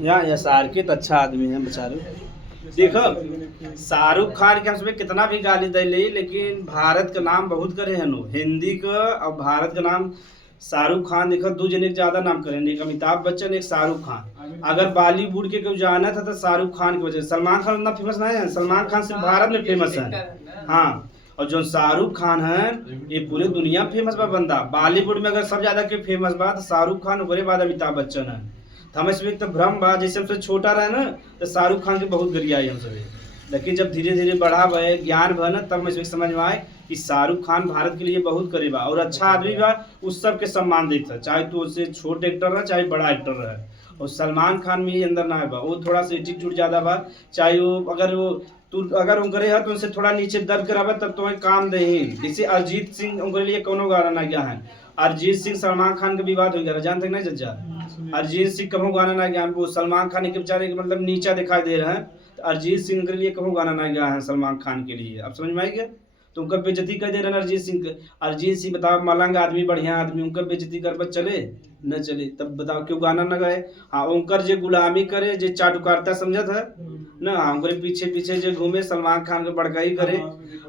यहाँ एसआर के तो अच्छा आदमी है बेचारे। देखो शाहरुख खान के हम कितना भी गाली दे ले, लेकिन भारत का नाम बहुत करे हैं नो, हिंदी का और भारत का नाम। शाहरुख खान देखो दो जने के ज्यादा नाम करें, एक अमिताभ बच्चन एक शाहरुख खान। अगर बॉलीवुड के कोई जाना था तो शाहरुख खान की वजह से। सलमान खान उतना फेमस नहीं है, सलमान खान सिर्फ भारत में फेमस है। हाँ, और जो शाहरुख खान है ये पूरे दुनिया में फेमस बा बंदा। बॉलीवुड में अगर सब ज्यादा के फेमस बा तो शाहरुख खान, ओकरे बाद अमिताभ बच्चन है। तो हमें इसमें तो भ्रम बा, जैसे हमसे छोटा रहे ना तो शाहरुख खान के बहुत गरिया है हमसे, लेकिन जब धीरे धीरे बढ़ा भय ज्ञान भय ना तब मैं समझ में आए कि शाहरुख खान भारत के लिए बहुत करीब और अच्छा आदमी बा। उस सब के सम्मान देता, चाहे तो उससे छोटे एक्टर रहा चाहे बड़ा एक्टर रहा। और सलमान खान में ही अंदर ना है बा, वो थोड़ा सा एटीट्यूड ज्यादा बा। चाहे वो अगर वो करे है तो उनसे थोड़ा नीचे दर्द कराबा तब तो काम दे। जैसे अरिजीत सिंह उनके लिए कोनो गाना ना गया है। अरिजीत सिंह सलमान खान का विवाद हो गया, जानते नहीं जज्जा? अरिजीत सिंह कहूँ गाना ना गया, वो सलमान खान के बेचारे मतलब नीचा दिखाई दे रहे हैं। तो अरिजीत सिंह के लिए कहूँ गाना ना गया है सलमान खान के लिए, अब समझ में आई क्या? तो उनका बेइज्जती कर दे रहे हैं अरिजीत सिंह। अरिजीत सिंह बताओ मलंग आदमी बढ़िया आदमी, उनका बेइज्जती कर चले न चले? तब बताओ क्यों गाना न गाए? हाँ, उनकर जो गुलामी करे जो चाटुकारता समझत है ना, उनके पीछे पीछे जो घूमे सलमान खान के बड़काई करे।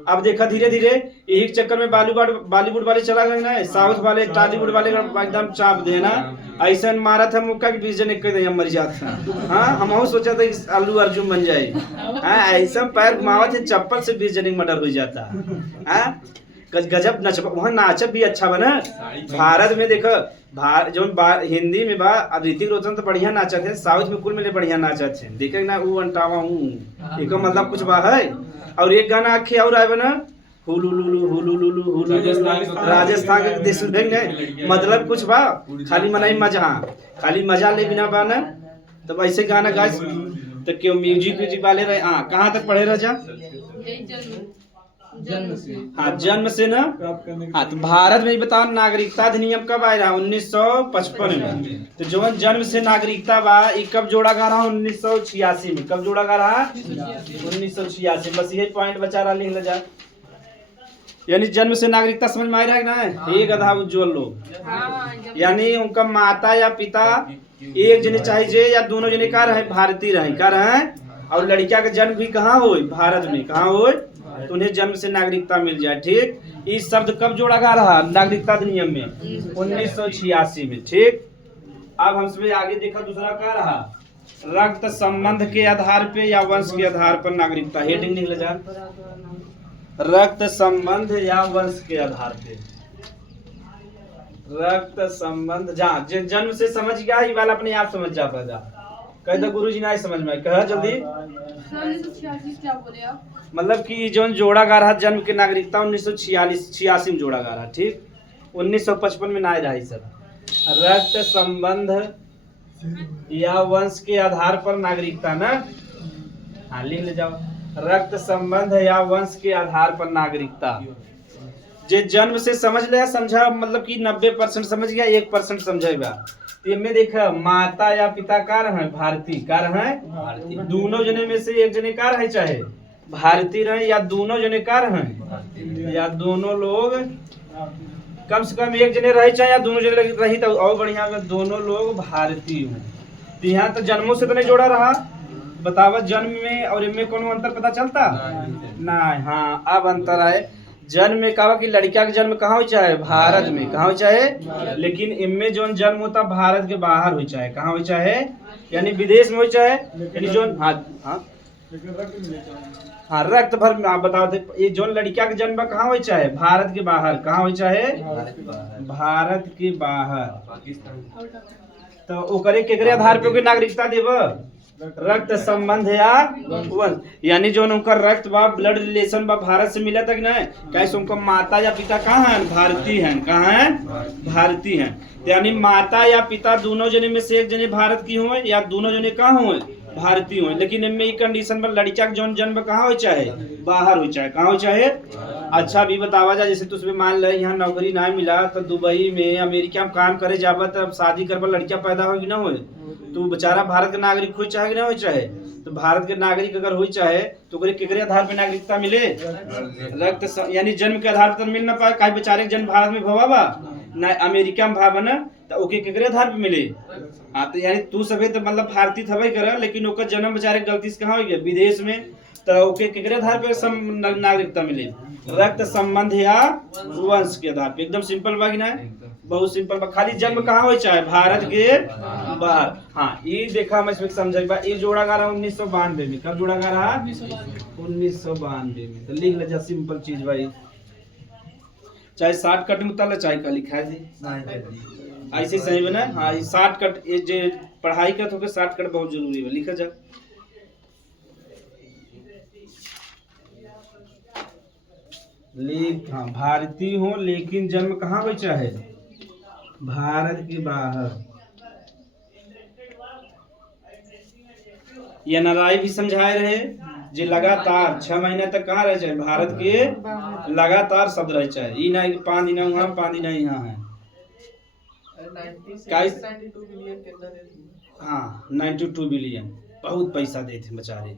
अब देखा धीरे धीरे यही चक्कर में बॉलीवुड वाले चला गए ना, साउथ वाले टॉलीवुड वाले एकदम चाप देना। ऐसा मारा था मुक्का कि 20 जने कह मर जाता। हाँ, हम सोचा था कि अल्लू अर्जुन बन जाए। हाँ, ऐसा पैर घुमावा थे चप्पल से 20 जने मर्डर हो जाता। हाँ, गजब नच, वहाँ नाचब भी अच्छा बना। भारत में देखो जो हिंदी में बा ऋतिक रोशन तो बढ़िया नाचा थे, साउथ में कुल में बढ़िया नाचा थे। देखे ना वो अंटावा हूँ एक मतलब कुछ बा है। और एक गाना आखे और आए बना हुलुलुलु हुलुलुलु हुलु, राजस्थान के देश में मतलब कुछ बा, खाली मनाई मजा, खाली मजा ले बिना बा ना। तब ऐसे गाना गाए तो क्यों म्यूजिक वाले रहे। हाँ, कहाँ तक पढ़े राजा? हाँ, जन्म से ना। हाँ, तो भारत में बताओ नागरिकता अधिनियम कब आया? 1955 में। तो जो जन्म से नागरिकता बा ये कब जोड़ा गा रहा? 1986 में। कब जोड़ा गा रहा? 1986। बस यही पॉइंट बचा रहा, लिख ले जा। यानी जन्म से नागरिकता समझ में आ रहा है ना? एक गधा उज्जवल लोग, यानी उनका माता या पिता एक जने चाहे जे या दोनों जने का रहे भारतीय रहे का रहे। और लड़किया का जन्म भी कहाँ हो? भारत में। कहाँ हो? तो उन्हें जन्म से नागरिकता मिल जाए। ठीक, इस शब्द कब जोड़ा गा रहा? नागरिकता अधिनियम में 1986 में। ठीक, अब हमसे आगे देखा दूसरा क्या रहा? रक्त संबंध के आधार पे या वंश के आधार पर नागरिकता। हेडिंग निकल जा, रक्त संबंध या वंश के आधार पे। रक्त संबंध जहाँ जन्म से समझ गया ये वाला अपने आप समझ जाता जा। कह दो गुरु जी ना समझ में, कह जल्दी। क्या बोले आप? मतलब कि जो जोड़ा गा रहा जन्म की नागरिकता 1986 में जोड़ा गा रहा। ठीक, 1955 में ना रहा सब। रक्त संबंध या वंश के आधार पर नागरिकता ना। हाँ, लिख ले जाओ, रक्त संबंध या वंश के आधार पर नागरिकता। जे जन्म से समझ लिया समझा, मतलब कि 90% समझ गया, 1% समझेगा। तो इनमें देखा माता या पिता का रहे भारतीय, का रहे दोनों जने में से एक जने का रहे, चाहे भारतीय रहे या दोनों जने का रहे, या दोनों लोग कम से कम एक जने रहे चाहे या दोनों जने रही तो और बढ़िया में दोनों लोग भारतीय हो। तो यहाँ तो जन्मों से तो नहीं जोड़ा रहा। बतावा जन्म में और इनमें कोनो अंतर पता चलता ना? हाँ, अब अंतर है। जन्म में कहा कि लड़किया का जन्म कहाँ हो चाहे? भारत में। कहाँ हो चाहे? लेकिन इनमें जो जन्म होता भारत के बाहर हो चाहे, कहाँ हो चाहे? यानी विदेश में हो चाहे, यानी जो हाँ रक्त भर में। आप बताओ ये जो लड़किया का जन्म कहाँ हो चाहे? भारत के बाहर। कहाँ हो चाहे? भारत के बाहर। तो ओकरे केकरे आधार पे नागरिकता देव? रक्त संबंध या वंश, यानी जो उनका रक्त बा ब्लड रिलेशन बा भारत से मिला तक ना, कैसे उनका माता या पिता कहाँ है? भारतीय हैं। कहाँ है? भारतीय हैं। यानी माता या पिता दोनों जने में से एक जने भारत की हो या दोनों जने कहाँ हो? भारतीय हो। लेकिन इनमें एक कंडीशन पर लड़किया का जौन जन्म कहाँ हो चाहे? बाहर हो चाहे। कहाँ हो चाहे? अच्छा भी बतावा जा, जैसे तुझमें मान ले यहाँ नौकरी ना मिला तो दुबई में अमेरिका में काम करे जाबा, तब शादी करबा लड़किया पैदा होगी ना हो, तो बेचारा भारत के नागरिक हो चाहे ना हो चाहे। तो भारत के नागरिक अगर हो चाहे तो केकरे आधार पे नागरिकता मिले? रक्त यानी जन्म के आधार पर मिल ना पाए। कहीं बेचारे जन्म भारत में भवा बा ना अमेरिका में भाव ना, तो ओके केकरे आधार पे मिले? हाँ तो यानी तू सभे तो मतलब भारतीय थबे कर, लेकिन ओकर जन्म बेचारे गलती से कहाँ हो गया, विदेश में, तो ओके केकरे आधार पे नागरिकता मिले? रक्त संबंध या वंश के आधार पे। एकदम सिंपल बा कि ना, बहुत सिंपल बा। खाली जन्म कहाँ हो चाहे भारत के बाहर। हाँ ये देखा हम इसमें समझ बा। ये जोड़ा गा रहा 1992 में। कब जोड़ा गा रहा? 1992 में। तो लिख ले जा, सिंपल चीज भाई, चाहे शॉर्टकट में उतार चाहे का लिखा है ऐसे सही बना। हाँ ये शॉर्टकट, ये जो पढ़ाई का तो शॉर्टकट बहुत जरूरी है, लिखा जा। हाँ भारतीय हो लेकिन जन्म कहाँ बचा है? भारत के बाहर। ये NRI भी समझाए रहे जे लगातार 6 महीने तक कहाँ रह जाए, भारत के लगातार शब्द रह जाए। ई ना 5 दिन वहाँ 5 दिन यहाँ है। 92 बिलियन। हाँ 92 बिलियन, बहुत पैसा देते बेचारे।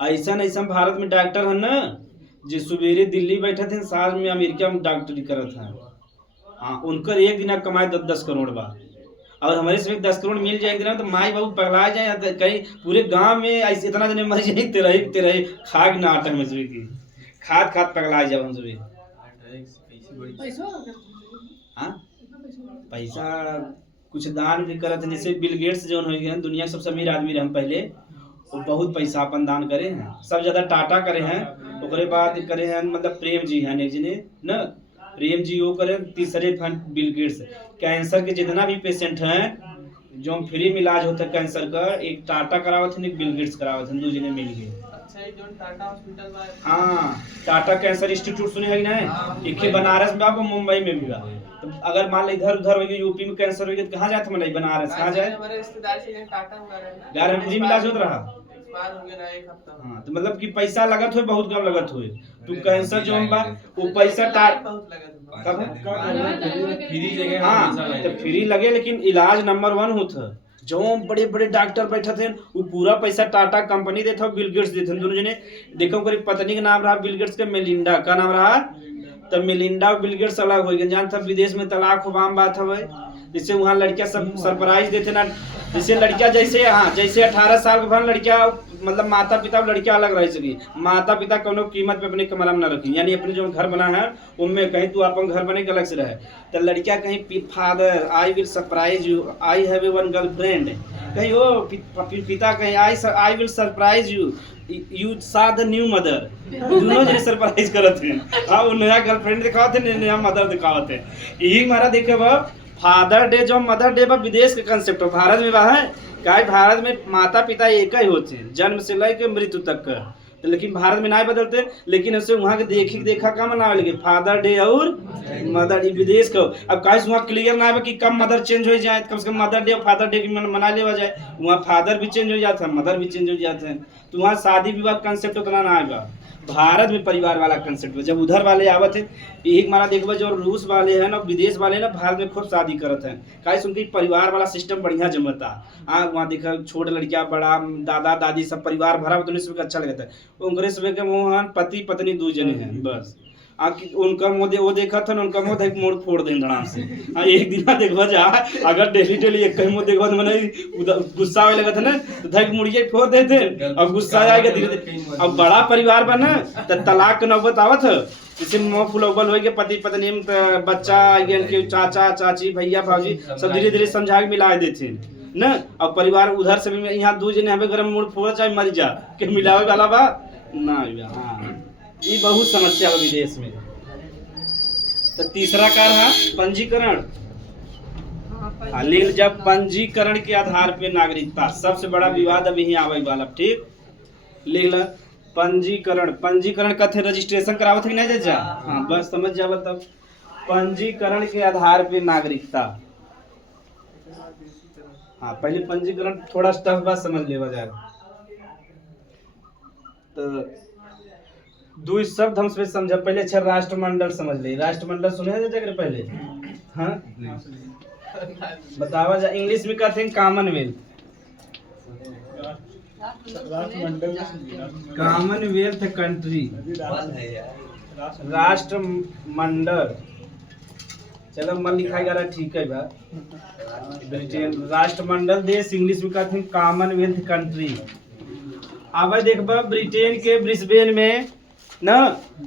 ऐसा ऐसा भारत में डॉक्टर है ना, जो सवेरे दिल्ली बैठे थे, साल में अमेरिका में डॉक्टरी करत हैं। हाँ उनकर एक दिन कमाए 10 करोड़ बा। और हमारे से 10 करोड़ मिल जाए तो माई बाबू पगला जाए, तो कहीं पूरे गांव में ऐसे इतना जने मर जाए, तेरह खाग नाटक में सुबह की खाद पगला जाए हम सुबह। हाँ पैसा कुछ दान भी करत हैं, जैसे बिल गेट्स जो हो गए दुनिया के सबसे अमीर आदमी रहे हम पहले, वो बहुत पैसा अपन दान करे हैं। सब ज्यादा टाटा करे हैं, ओकरे बाद करे हैं मतलब प्रेम जी हैं एक जने न, प्रेम जी वो करे, तीसरे फंड बिल गेट्स। कैंसर के जितना भी पेशेंट हैं जो फ्री में इलाज होता है कैंसर का, एक टाटा करावत है, एक बिल गेट्स करावत है, 2 जने मिल गए। हाँ टाटा कैंसर इंस्टीट्यूट सुने है ना, एक बनारस में आपको, मुंबई में भी बा। तो अगर मान लो इधर उधर हो गया, यूपी में कैंसर हो गया तो कहाँ जाते मतलब बनारस, कहाँ जाए? यार फ्री में इलाज होता रहा। हाँ तो मतलब कि पैसा लगत हो, बहुत कम लगत हो। तू कैंसर जो बा वो पैसा हाँ तो फ्री लगे, लेकिन इलाज नंबर 1 होता। जो बड़े बड़े डॉक्टर बैठे थे वो पूरा पैसा टाटा कंपनी देता, बिल गेट्स देते। दोनों जने देखो, पत्नी का नाम रहा बिल गेट्स का मेलिंडा, का नाम रहा? तो मेलिंडा और बिल गेट्स अलग हो गए। जानता विदेश में तलाक हो आम बात है, जैसे वहाँ लड़कियां सब सरप्राइज देते ना, जैसे लड़कियां जैसे हाँ जैसे 18 साल के बाद लड़कियां मतलब माता पिता लड़कियां अलग रह सकी, माता पिता कोनो कीमत पे अपने कमरा में न रखी, यानी अपने जो घर बना है उनमें कहीं तू अपन घर बने के अलग से रहे। तो लड़कियां कहीं father I will surprise you, I have a one girlfriend, कहीं वो पिता कहीं I will surprise you, you सा द न्यू मदर। दोनों जने सरप्राइज करत हैं। हाँ वो नया गर्लफ्रेंड दिखावत है, नया मदर दिखावत है। यही हमारा देखे वह फादर डे जो मदर डे बा विदेश के कंसेप्ट है, भारत में बा है क्या? भारत में माता पिता एक ही होते हैं जन्म से लेकर मृत्यु तक का, तो लेकिन भारत में नहीं बदलते। लेकिन उससे वहाँ के देखा का मना लगे फादर डे और मदर, विदेश का। अब काश वहाँ क्लियर ना है कि कब मदर चेंज हो जाए, कम से कम मदर डे और फादर डे की मना लेवा जाए। वहाँ फादर भी चेंज हो जाता है, मदर भी चेंज हो जाते हैं। तो वहाँ शादी विवाह कंसेप्ट उतना ना आएगा। भारत में परिवार वाला कंसेप्ट, जब उधर वाले आवत है एक मारा देखबा, जो रूस वाले हैं ना विदेश वाले ना भारत में खूब शादी करत हैं, काहे उनके परिवार वाला सिस्टम बढ़िया जमता। वहाँ देखा छोट लड़कियां बड़ा दादा दादी सब परिवार भरा, तो उन्हें अच्छा लगता है। उनके सुबह के मोहन पति पत्नी 2 जने हैं बस। उनका मुँह वो देखा था, उनका मुँह देख मोड़ फोड़ दें धड़ाम से। एक दिन देखा जा, अगर डेली एक कहीं मुँह देखा तो मैंने गुस्सा आने लगा था ना, तो धक मुड़िए फोड़ देते। अब गुस्सा आएगा धीरे धीरे। अब बड़ा परिवार बना तो तलाक के नौबत आवत है, जैसे मुँह फुलौबल हो गया पति पत्नी में, बच्चा के चाचा चाची भैया भाजी सब धीरे धीरे समझा के मिला देते न। अब परिवार उधर से भी यहाँ 2 जने हमें गरम मूड फोड़ चाहे मर जा के मिलावे वाला बा ना। हाँ ये बहुत समस्या है विदेश में। तो तीसरा कार है पंजीकरण। जब पंजीकरण के आधार पे नागरिकता, सबसे बड़ा विवाद अभी आवे वाला, ठीक लिख ल पंजीकरण। पंजीकरण कथे रजिस्ट्रेशन करावत है नहीं जा? हाँ बस समझ जा। तब पंजीकरण के आधार पे नागरिकता। हाँ पहले पंजीकरण थोड़ा टफ बात समझ लेवा जाए। तो 2 शब्द हम समझा पहले। अच्छा राष्ट्रमंडल समझ ले, राष्ट्रमंडल सुने जगह पहले? हाँ बतावा जा। इंग्लिश में कहते हैं कॉमनवेल्थ। कॉमनवेल्थ कंट्री, राष्ट्रमंडल चलो मन लिखा जा रहा ठीक है बा। ब्रिटेन राष्ट्रमंडल देश, इंग्लिश में कहते हैं कॉमनवेल्थ कंट्री। अब देखबा ब्रिटेन के ब्रिस्बेन में ना,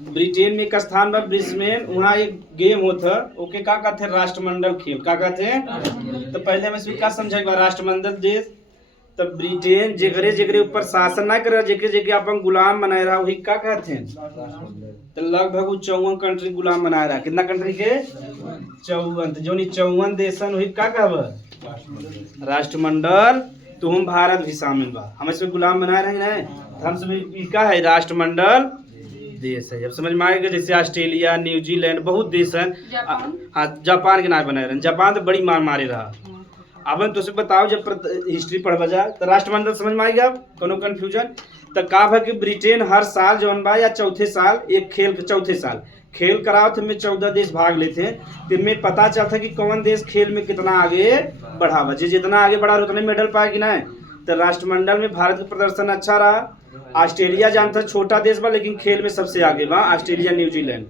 ब्रिटेन में एक स्थान बा ब्रिस्बेन, वहाँ एक गेम होता ओके का कहते हैं राष्ट्रमंडल खेल का कहते हैं। तो पहले हम इसमें क्या समझेगा राष्ट्रमंडल देश, तो ब्रिटेन जेकरे जेकरे ऊपर शासन ना करे, जेके जेके अपन गुलाम बनाए रहा वही का कहते हैं। तो लगभग 54 कंट्री गुलाम बनाए रहा, कितना कंट्री के 54, जो 54 देशन वही का कहब राष्ट्रमंडल। तो हम भारत भी शामिल बा, हम इसमें गुलाम बनाए रहे ना, हम सब का है राष्ट्रमंडल देश है। अब समझ में आएगा, जैसे ऑस्ट्रेलिया, न्यूजीलैंड बहुत देश है। हाँ जापान के नाम बनाए रहे, जापान तो बड़ी मार मारे रहा। अब तो से बताओ जब हिस्ट्री पढ़वा जाए तो राष्ट्रमंडल समझ में आएगा, कोनो कंफ्यूजन। तो का है कि ब्रिटेन हर साल जौन बा या चौथे साल एक खेल, चौथे साल खेल कराओ तो 14 देश भाग लेते हैं। तो में पता चलता कि कौन देश खेल में कितना आगे बढ़ावा, जितना आगे बढ़ा उतने मेडल पाए कि नहीं। तो राष्ट्रमंडल में भारत का प्रदर्शन अच्छा रहा। ऑस्ट्रेलिया जानता छोटा देश बा लेकिन खेल में सबसे आगे बा, ऑस्ट्रेलिया न्यूजीलैंड।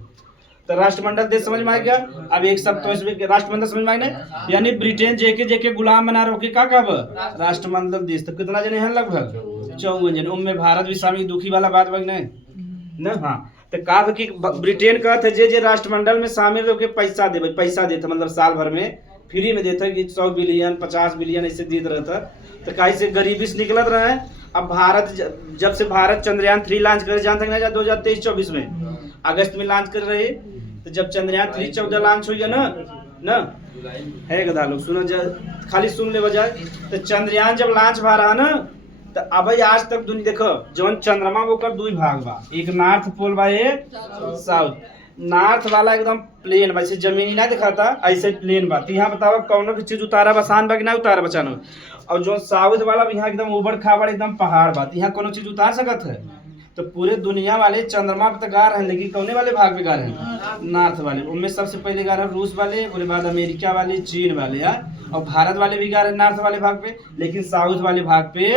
तो राष्ट्रमंडल देश समझ में आ गया। अब एक सब तो इसमें राष्ट्रमंडल समझ में आए, यानी ब्रिटेन जेके जेके गुलाम बना रहे का कब राष्ट्रमंडल देश। तो कितना जने हैं लगभग 54 जने, उनमें भारत भी शामिल। दुखी वाला बात बग नहीं ना। हाँ तो का कि ब्रिटेन कहते जे राष्ट्रमंडल में शामिल होके पैसा दे, पैसा देता मतलब साल भर में फ्री में देता कि 100 बिलियन 50 बिलियन ऐसे देते रहता। तो कहीं से गरीबी से निकलत रहे। अब भारत जब से भारत चंद्रयान 3 लॉन्च करे, जानते हैं 2023-24 में अगस्त में लॉन्च कर रहे। तो जब चंद्रयान 3 14 लॉन्च हुई है ना है गधा लोग सुनो खाली सुन ले बजाय। तो चंद्रयान जब लॉन्च भा रहा ना, तो अब आज तक दुनिया देखो जौन चंद्रमा वो कर 2 भाग बा, एक नॉर्थ पोल बा एक साउथ। नॉर्थ वाला एकदम प्लेन बा, जमीनी ना दिखाता ऐसे प्लेन बा। तो यहाँ बताओ कौन की चीज उतारा बसान बा कि ना उतारा बचानो। और जो साउथ वाला यहाँ एकदम उबड़ खाबड़ एकदम पहाड़ बा, यहाँ कोनो चीज उतार सकत है। तो पूरे दुनिया वाले चंद्रमा पे तो गा रहे हैं, लेकिन कौने वाले भाग पे गा रहे हैं नॉर्थ वाले। उनमें सबसे पहले गा रहे हैं रूस वाले, उसके बाद अमेरिका वाले, चीन वाले यार, और भारत वाले भी गा रहे हैं नॉर्थ वाले भाग पे। लेकिन साउथ वाले भाग पे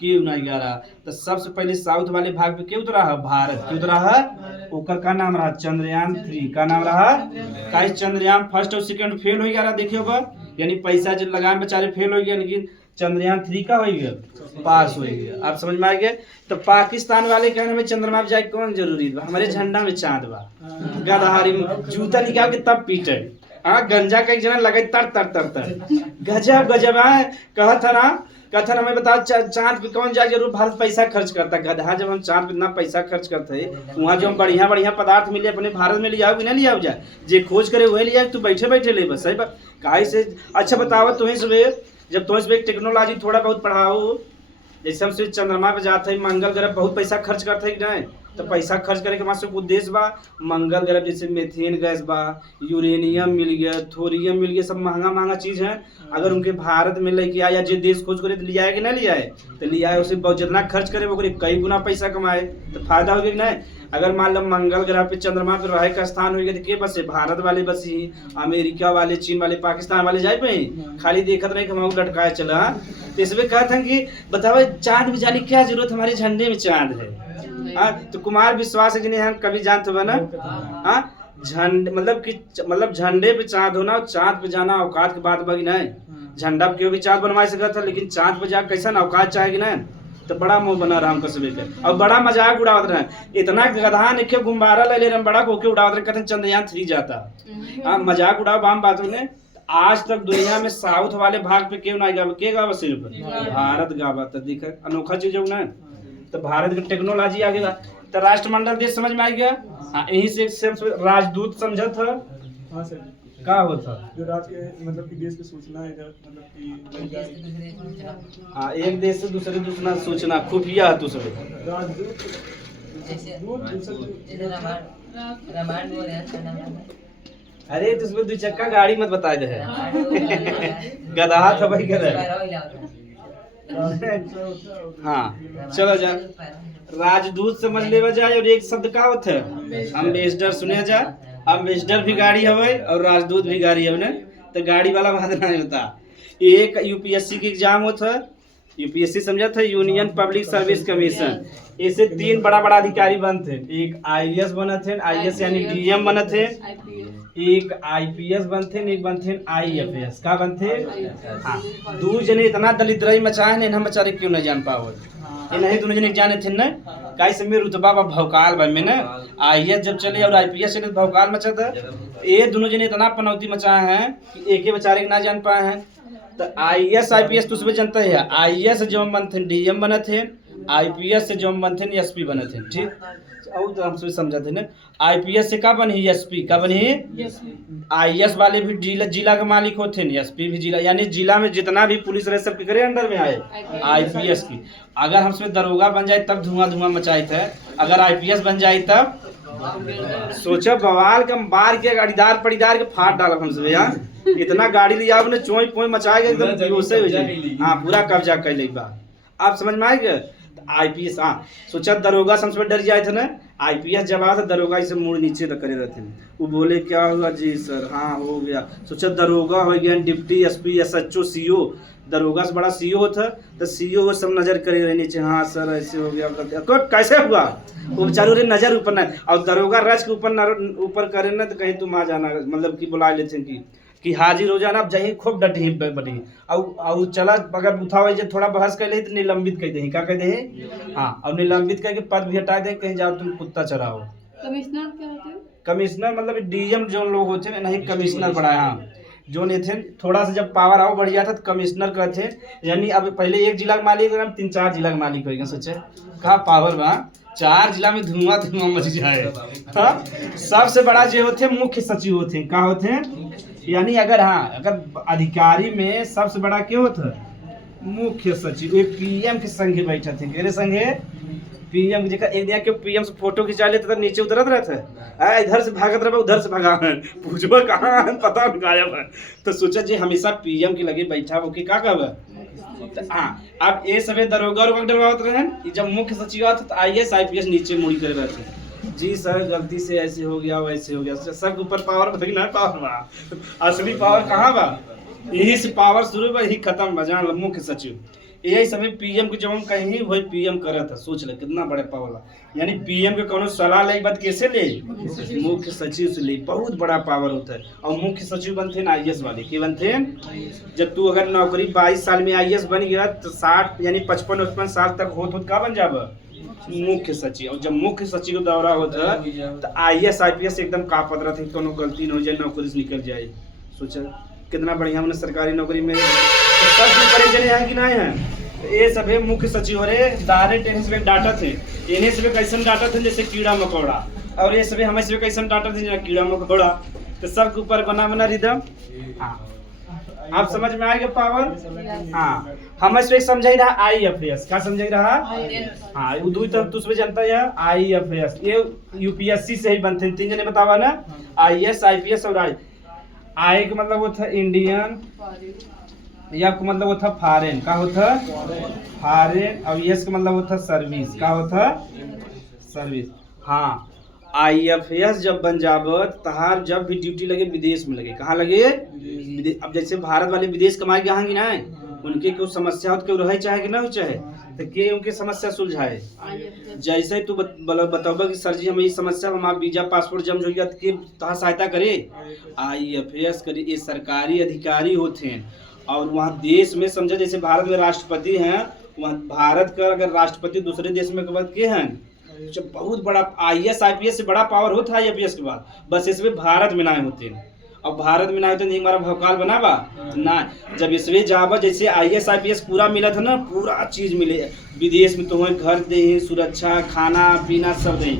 क्यों नहीं गा रहा। तो सबसे पहले साउथ वाले भाग पे क्यों उतरा है भारत, क्यों उतरा है ओकर का नाम रहा चंद्रयान 3 का नाम रहा। कहीं चंद्रयान फर्स्ट और सेकंड फेल हो गया देखियो बा, यानी पैसा जो लगाए बेचारे फेल हो गया, लेकिन चंद्रयान 3 का हो गया पास हो गया। आप समझ में आ गया। तो पाकिस्तान वाले कहने में चंद्रमा पे जाए कौन जरूरी बा, हमारे झंडा में चांद बा। गदहारी जूता निकाल के तब पीटे, हाँ गंजा कई जना लगे तर तर तर तर गजब गजब है। कहता हमें बताओ चांद पे कौन जाए जरूर, भारत पैसा खर्च करता। गधा जब हम चांद पे इतना पैसा खर्च करते हैं, वहाँ जो हम बढ़िया बढ़िया पदार्थ मिले अपने भारत में लिया कि नहीं लिया जाए, जे खोज करे वही लिया, तू बैठे बैठे ले बस सही बात काहे से। अच्छा बताओ तुम्हें सुबह जब तुम्हें सुबह टेक्नोलॉजी थोड़ा बहुत पढ़ाओ, जैसे हम सिर्फ चंद्रमा पे जाते हैं, मंगल ग्रह बहुत पैसा खर्च करते हैं कि नहीं। तो पैसा खर्च करे के मात्र उद्देश्य बा मंगल ग्रह, जैसे मेथेन गैस बा, यूरेनियम मिल गया, थोरियम मिल गया, सब महंगा महंगा चीज़ है। अगर उनके भारत में लेके आया या जो देश खोज करे तो लिया है कि नहीं लिया है, तो लिया है उसे जितना खर्च करे वो कई गुना पैसा कमाए, तो फायदा हो गया कि नहीं। अगर मान लो मंगल ग्रह पे चंद्रमा पे रहे का स्थान हो गया तो के बसे भारत वाले बसी, अमेरिका वाले, चीन वाले, पाकिस्तान वाले जाए पे खाली देखत रहे कि हम लटकाए चला। तो इसमें कहते हैं कि बताओ चांद में जाने क्या जरूरत, हमारे झंडे में चांद है। तो कुमार विश्वास है कि नहीं हम कभी जानते हो ना। झंडे मतलब झंडे पे चांद होना और चांद पे जाना औकात की बात बगी नहीं। झंडा पे क्यों भी चांद बनवा सकता था, लेकिन चांद पे जा कैसा औकात चाहेगी ना। तो बड़ा मुंह बना रहा हमको सभी के, और बड़ा मजाक उड़ावत रहे। इतना गधा निखे गुब्बारा ले रहे बड़ा होके उड़ावत रहे, कहते चंद्रयान 3 जाता। मजाक उड़ाओ बाम बातों ने। आज तक दुनिया में साउथ वाले भाग पे क्यों नहीं गावा, के गावा सिर्फ भारत गावा। तो देख अनोखा चीज हो ना। तो भारत की टेक्नोलॉजी आगे तो राष्ट्रमंडल देश समझ में आ गया। हाँ यही से राजदूत समझा था। हाँ सर का होता जो राज के मतलब कि देश की सूचना है मतलब कि हाँ एक देश से दूसरे दूसरा सूचना खुफिया है दूसरे राजदूत अरे तो उसमें 2 चक्का गाड़ी मत बता दे गधा था भाई गधा। हाँ चलो जा राजदूत समझ ले जाए। और एक शब्द का होता है अम्बेसडर, सुने जा अम्बेसडर भी गाड़ी है और राजदूत भी गाड़ी है ना। तो गाड़ी वाला बात नहीं होता। एक यूपीएससी की एग्जाम होता है, यूपीएससी समझा था, यूनियन पब्लिक सर्विस कमीशन। इसे 3 बड़ा बड़ा अधिकारी बनते, एक आईएएस बने थे, आईएएस यानी डीएम बने थे, एक आईपीएस बनते, एक बनते आईएफएस का बनते। हाँ, 2 जने इतना दलित रही मचाए ने, हम बेचारे क्यों नहीं जान पाओ, ये नहीं दोनों जने जाने थे ना, काई से में रुतबा बा भौकाल बा में ना, आईएएस जब चले और आईपीएस चले तो भौकाल मचा था। ये दोनों जने इतना पनौती मचाए हैं कि एक ही बेचारे ना जान पाए हैं। तो आईएएस आईपीएस तो उसमें जनता है, आईएएस से जो बनते डीएम बने थे, आईपीएस से जो बनते एसपी बने थे, ठीक। और तो हम सब समझाते ना, आईपीएस से का बनी एसपी, का बनी आईएएस वाले भी जिला के मालिक होते हैं, एसपी भी जिला, यानी जिला में जितना भी पुलिस रहे सब करे अंडर में आए आईपीएस की। अगर हमसे दरोगा बन जाए तब धुआं धुआं मचाए थे, अगर आईपीएस बन जाए तब सोचा बवाल के बार के गाड़ीदार पड़ीदार के फाड़ डाला हमसे यार, इतना गाड़ी लिया आपने चोई पोई मचाएगा एकदम बेहोश हो जाए। हाँ, पूरा कब्जा कर ले बा, आप समझ में आएगा। आईपीएस, हाँ सोचा दरोगा सबसे डर जाए थे ना, आईपीएस जब आया था दरोगा इसे मुड़ नीचे तो करे रहते हैं, वो बोले क्या हुआ जी सर, हाँ हो गया। सोचा दरोगा हो गया डिप्टी एसपी एसएचओ सीओ, दरोगा से बड़ा सीओ होता तो सीओ सब नजर करे रहे नीचे, हाँ सर ऐसे हो गया, कैसे हुआ वो बेचारे रे नजर ऊपर ना, और दरोगा रज के ऊपर करे ना तो कहीं तुम आ जाना, मतलब कि बुला लेते हैं कि हाजिर हो जाना, अब जही खूब डटी बटी और चला, अगर उठावे जे थोड़ा बहस कर ले तो निलंबित कर दे, क्या कह दे, हाँ, और निलंबित करके पद भी हटा दे, कहीं जाओ तुम कुत्ता चराओ। कमिश्नर क्या होते हैं? कमिश्नर मतलब डीएम जो लोग होते हैं नहीं, कमिश्नर बड़ा, हाँ जो नहीं थे थोड़ा सा जब पावर आओ बढ़ गया था तो कमिश्नर कहते, यानी अब पहले 1 जिला का मालिक 3-4 जिला का मालिक हो गया, सोचे कहा पावर बा, 4 जिला में धुआं धुआं मच जाए। हाँ, सबसे बड़ा जो होते मुख्य सचिव होते, क्या होते, यानी अगर हाँ अगर अधिकारी में सबसे बड़ा क्या होता, मुख्य सचिव। एक पीएम के संगे बैठे थे, मेरे संगे पीएम इंडिया के पीएम से फोटो खिंचा लेते, नीचे उतरत रहते, इधर से भागत रहे उधर से भगा है, पूछबो कहाँ है पता नहीं गायब है। तो सोचा जी हमेशा पीएम के लगे बैठा हो कि का कब। हाँ, अब ये सभी दरोगा डरवाते रहे, जब मुख्य सचिव आता तो आईएएस आईपीएस नीचे मुड़ी कर रहते, जी सर गलती से ऐसे हो गया वैसे हो गया, सब ऊपर पावर भगना पावर बा, असली पावर कहाँ बा, यही से पावर शुरू बा, यही खत्म बजा मुख्य सचिव। यही समय पीएम के जब हम कहीं वही पीएम करत था, सोच ले कितना बड़े पावर, यानी पीएम के कोनो सलाह ले बात कैसे ले, मुख्य सचिव से ले, बहुत बड़ा पावर होता है। और मुख्य सचिव बनते हैं आईएएस वाले, के बनते हैं जब तू अगर नौकरी 22 साल में आईएएस बन गया तो 60 यानी 55-55 साल तक होत का बन जाब मुख्य सचिव। और जब मुख्य सचिव का दौरा होता तो आईएएस आईपीएस एकदम कापत रहते, कोनो गलती न हो जाए, नौकरी से निकल जाए। सोचा कितना बढ़िया हमने सरकारी नौकरी में तो सब करे जने हैं कि नहीं है। तो ये सभी मुख्य सचिव हो रहे डायरेक्ट इन्हें से डाटा थे, इन्हें से कैसे डाटा थे जैसे कीड़ा मकोड़ा, और ये सभी हमें से कैसे डाटा थे जैसे कीड़ा मकोड़ा, तो सबके ऊपर बना रिदम। हाँ, आप समझ में आएगा पावर। हाँ, हमें से समझाई रहा आईएफएस, क्या समझाई रहा, हाँ वो दो तरफ तुझे जानता है आईएफएस, ये यूपीएससी से ही बनते हैं, 3 जने बतावा ना, आईएएस आईपीएस और आई का मतलब वो था इंडियन, या का मतलब वो था फॉरेन, का होता फॉरेन, और यस का मतलब वो था सर्विस, का होता सर्विस। हाँ, आईएफएस जब बन जावत तहार जब भी ड्यूटी लगे विदेश में लगे, कहाँ लगे, अब जैसे भारत वाले विदेश कमाए कहाँ की ना, उनके कोई समस्या हो तो रहे चाहे कि ना हो चाहे तो के उनके समस्या सुलझाए। जैसे तू बताओगे कि सर जी हमें ये समस्या, हमारा वीजा पासपोर्ट जम हो गया तो के तहाँ सहायता करे, आईएफएस करे, ये सरकारी अधिकारी होते हैं। और वहाँ देश में समझा जैसे भारत में राष्ट्रपति हैं, वहाँ भारत का अगर राष्ट्रपति दूसरे देश में के हैं, जब बहुत बड़ा आईएएस आईपीएस से बड़ा पावर होता है आईपीएस के बाद, बस इसमें भारत में ना होते हैं। और भारत में ना होते नहीं हमारा भौकाल बना बा ना, जब इसमें जाबा जैसे आईएएस आईपीएस पूरा मिला था ना, पूरा चीज मिले विदेश में, तुम्हें घर दे, सुरक्षा, खाना पीना सब दे,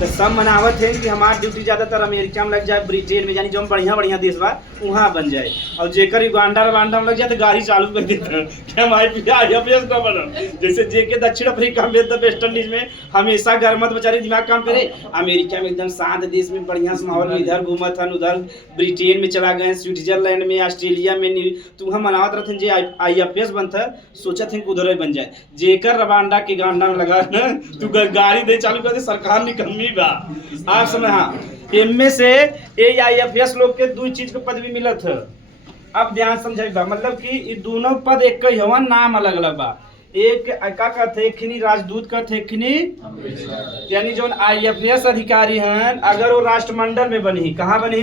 तो सब मनावत है कि हमारी ड्यूटी ज्यादातर अमेरिका में लग जाए, ब्रिटेन में, यानी जो बढ़िया बढ़िया देश बा वहाँ बन जाए। और जेकर युगांडा रवांडा में लग जाए तो गाड़ी चालू कर देता है कि हम आईपीएस का बनो। जैसे जेके दक्षिण अफ्रीका में, वेस्ट इंडीज में हमेशा गर्मत बेचारे दिमाग काम करे, अमेरिका में एकदम शांत देश में बढ़िया से माहौल में, इधर घूमत हन उधर ब्रिटेन में चला गए, स्विट्जरलैंड में, ऑस्ट्रेलिया में, तुम हम मनावत रहते जे आईएफएस बनता, सोचत हैं कि उधर बन जाए। जेकर रवांडा के गांडा में लगा ना, तू गाड़ी दे चालू कर दे, सरकार निकम्मी बा। आप समझ, हाँ इनमें से आईएफएस लोग के 2 चीज के पद भी मिलत है। अब ध्यान समझाई बा, मतलब कि ये दोनों पद एक ही हवन, नाम अलग अलग बा। एक का कहते एखनी राजदूत कहते एखनी, यानी जो IFS अधिकारी हैं अगर वो राष्ट्रमंडल में बनी, कहाँ बनी,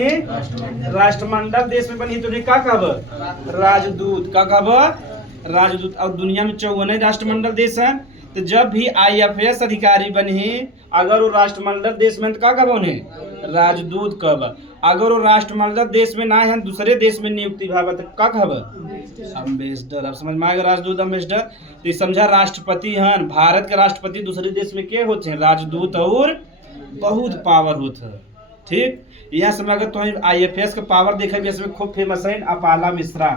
राष्ट्रमंडल देश में बनी तो उन्हें क्या कहब, राजदूत। का कहब, राजदूत। और दुनिया में 54 राष्ट्रमंडल देश हैं, तो जब भी IFS अधिकारी बनी अगर वो राष्ट्रमंडल देश में तो क्या कहब उन्हें, राजदूत कहब। अगर वो राष्ट्रमंडल देश में ना है दूसरे देश में नियुक्ति भाव तो क्या कहब, अम्बेसडर। अब समझ में आएगा, राजदूत अम्बेसडर। तो समझा राष्ट्रपति हैं, भारत के राष्ट्रपति दूसरे देश में के होते हैं, राजदूत और बहुत पावर होता है। ठीक, यह समय अगर तो IFS का पावर देखेंगे इसमें खूब फेमस है अपाला मिश्रा।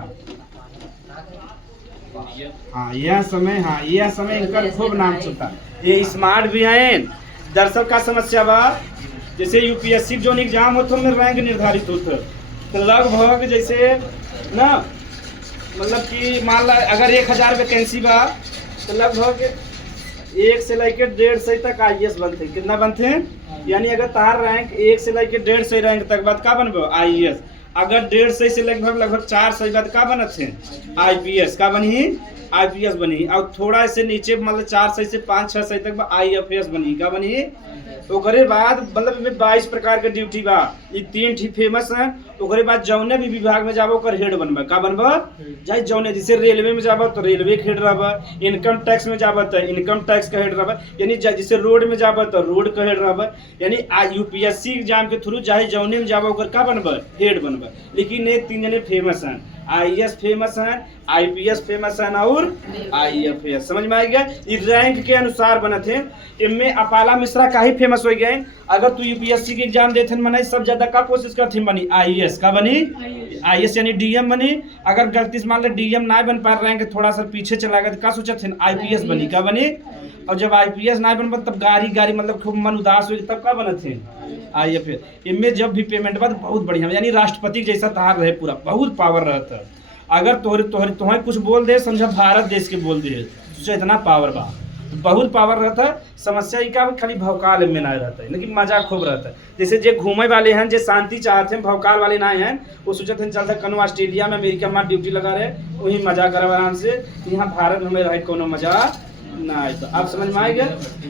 हाँ यह समय इनका खूब नाम चलता। ये स्मार्ट भी हैं। दरअसल का समस्या बा, जैसे UPSC जो एग्जाम होता है रैंक निर्धारित होता है, तो लगभग जैसे ना मतलब कि मान ला अगर 1000 वैकेंसी बा तो लगभग 1 से लेकर 150 तक IAS बनते। कितना बनते हैं, यानी अगर तार रैंक 1 से लेकर 150 रैंक तक बाद का बनबो IAS। अगर 150 से लगभग 400 बाद का बनत है IPS। का बनी, IPS बनी। और थोड़ा से नीचे मतलब 400 से 5-6 तक IFS बनी। का बनी, ओकरे बाद मतलब 22 प्रकार के ड्यूटी बा। ये 3 ठीक फेमस हैं। ओकरे बाद जौने भी विभाग में जाबो ओकर हेड बनबा। का बनबा, चाहे जौने, जैसे रेलवे में जाबो तो रेलवे के हेड रहबा, इनकम टैक्स में जाबो तो इनकम टैक्स का हेड रहबा, यानी जैसे रोड में जाबो तो रोड का हेड रहबा। यानी UPSC एग्जाम के थ्रू चाहे जौने में जाबो ओकर का बनबा, हेड बनबा। लेकिन ये 3 जने फेमस हैं, IAS फेमस हैं, IPS फेमस हैं और IFS। समझ में आ गया, इस रैंक के अनुसार बनते हैं। इनमें अपाला मिश्रा का ही फेमस हो गए। अगर तू UPSC के एग्जाम देते मना सब ज्यादा का कोशिश करते बनी IAS। का बनी, IAS यानी DM बनी। अगर गलती से मान ले DM ना बन पा रैंक थोड़ा सा पीछे चला गया तो का सोचा थे IPS बनी। का बनी, और जब IPS ना बन तब गाड़ी मतलब खूब मन उदास हुई तब का बनत थे IFS। इनमें जब भी पेमेंट बाद बहुत बढ़िया, यानी राष्ट्रपति जैसा तहार रहे, पूरा बहुत पावर रहता। अगर तोहरे कुछ बोल दे समझा भारत देश के बोल दे, सोचा इतना पावर बा, बहुत पावर रहता। समस्या ही का खाली भौकाल में ना रहता है, लेकिन मजा खूब रहता है। जैसे जे घूमे वाले हैं, जे शांति चाहते हैं, भौकाल वाले ना हैं, वो सोचते हैं चलता कनो ऑस्ट्रेलिया में अमेरिका में ड्यूटी लगा रहे वही मजा करे आराम से। यहाँ भारत में रहे कोनो मजा ना आए। तो आप समझ में आएगा,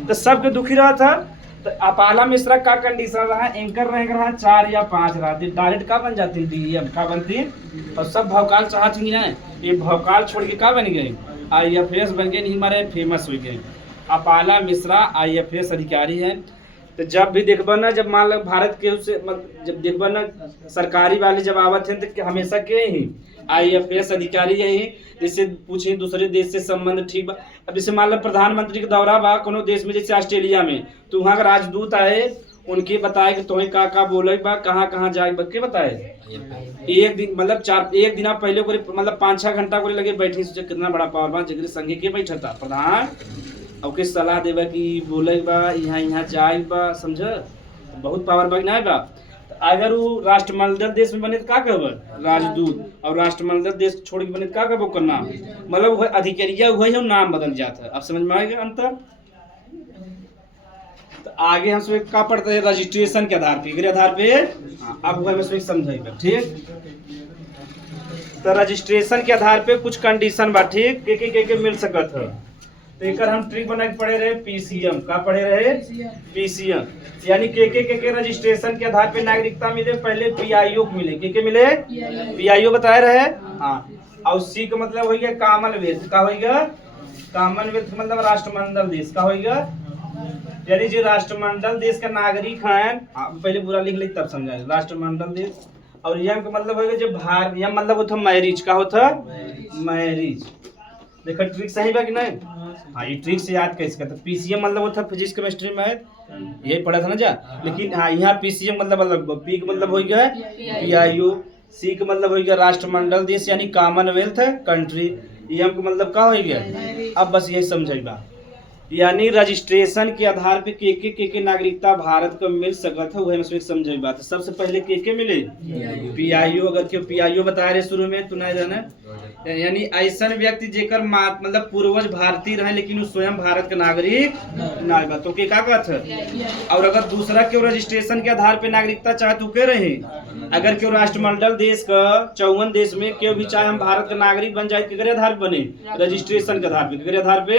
तो सबके दुखी रहा था। तो अपाला मिश्रा का कंडीशन रहा, एंकर रैंक रहा 4 या 5 रहा, डायरेक्ट का बन जाती DM का बनती। और सब भौकाल चाहती ना, ये भौकाल छोड़ के का बन गए, IFS बन गए, नहीं हमारे फेमस हो गए। अपाला मिश्रा IFS अधिकारी हैं। तो जब भी देखबा ना, जब मान लो भारत के उससे जब देखबा ना सरकारी वाले जब आवत हैं तो हमेशा के ही IFS अधिकारी यही, जैसे पूछे दूसरे देश से संबंध ठीक बा। अब जैसे मान लो प्रधानमंत्री का दौरा बा कोनो देश में, जैसे ऑस्ट्रेलिया में, तो वहाँ का राजदूत आए, उनके बताए कि तुम्हें का बोले बा, कहाँ जाए के बताए। एक दिन मतलब एक दिन पहले को मतलब 5-6 घंटा को लगे बैठे, सोचे कितना बड़ा पावर बा, जगह संगे के बैठा था प्रधान और के सलाह देवा कि बोले बा यहाँ जाए बा, समझ बहुत पावर बा ना बा। अगर वो राष्ट्रमंडल देश में बने तो का कहब, राजदूत। और राष्ट्रमंडल देश छोड़ के बने तो का कहब ओकर नाम, मतलब अधिकारिया हुआ है नाम बदल जाता है। अब समझ में आएगा अंतर। तो आगे हम सब का पढ़ते हैं, रजिस्ट्रेशन के आधार पे, अब वो हमें समझेगा। ठीक, तो रजिस्ट्रेशन के आधार पे कुछ कंडीशन बा, ठीक, के मिल सकत है। तो एक हम ट्रिक बना के पढ़े रहे PCM। का पढ़े रहे PCM, यानी के रजिस्ट्रेशन के आधार पे नागरिकता मिले। पहले PIO मिले, के मिले PIO बताए रहे। हाँ, और C का मतलब हो गया कॉमनवेल्थ। का होगा कॉमनवेल्थ मतलब राष्ट्रमंडल देश। का होगा, यानी जो राष्ट्रमंडल देश का नागरिक हैं, पहले पूरा लिख तब समझाए राष्ट्रमंडल देश। और यह का मतलब होगा जो भारत, यह मतलब होता मैरिज। का होता मैरिज। देखो ट्रिक सही बा कि नहीं। हाँ, ये ट्रिक से याद कैसे करते। PCM मतलब होता फिजिक्स केमिस्ट्री में यही पढ़ा था ना जा। लेकिन हाँ यहाँ PCM मतलब P का मतलब हो गया PIO, C का मतलब हो गया राष्ट्रमंडल देश यानी कॉमनवेल्थ कंट्री, M का मतलब का हो गया। अब बस यही समझेगा। यानी रजिस्ट्रेशन के आधार पे के नागरिकता भारत को मिल सकत है, वही में समझे बात। सबसे पहले के मिले पीआईओ। अगर क्यों पीआईओ बता रहे शुरू में तो नहीं जाना, यानी ऐसा व्यक्ति जेकर मतलब पूर्वज भारतीय रहे लेकिन वो स्वयं भारत के नागरिक ना बा तो के का कहत है। और अगर दूसरा क्यों रजिस्ट्रेशन के आधार पे नागरिकता चाहे तो के रहे, अगर क्यों राष्ट्रमंडल देश का 54 देश में क्यों भी चाहे हम भारत का नागरिक बन जाए के आधार पे बने, रजिस्ट्रेशन के आधार पे, के आधार पे।